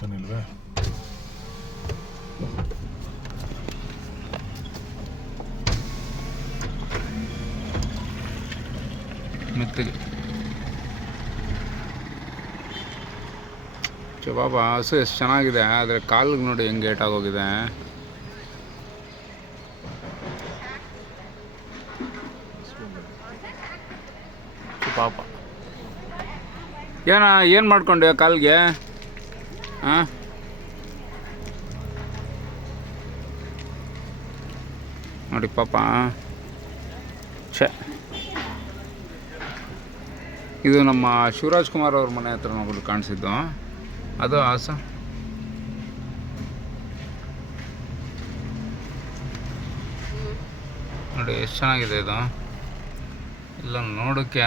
Distance ಏನಿಲ್ವೇ? ಮೆತ್ತಗೆ ಬಾಬಾ ಹಸು ಎಷ್ಟು ಚೆನ್ನಾಗಿದೆ, ಆದರೆ ಕಾಲಿಗೆ ನೋಡಿ ಹೆಂಗೆ ಏಟಾಗೋಗಿದೆ. ಪಾಪ ಏನು ಮಾಡ್ಕೊಂಡೆ ಕಾಲಿಗೆ? ಹಾಂ, ನೋಡಿ ಪಾಪ. ಛೇ, ಇದು ನಮ್ಮ ಶಿವರಾಜ್ ಕುಮಾರ್ ಅವ್ರ ಮನೆ ಹತ್ರ ನೋಡ್ಬಿಟ್ಟು ಕಾಣಿಸಿದ್ದು ಅದು ಹಸು. ನೋಡಿ ಎಷ್ಟು ಚೆನ್ನಾಗಿದೆ ಇದು. ಇಲ್ಲ ನೋಡೋಕ್ಕೆ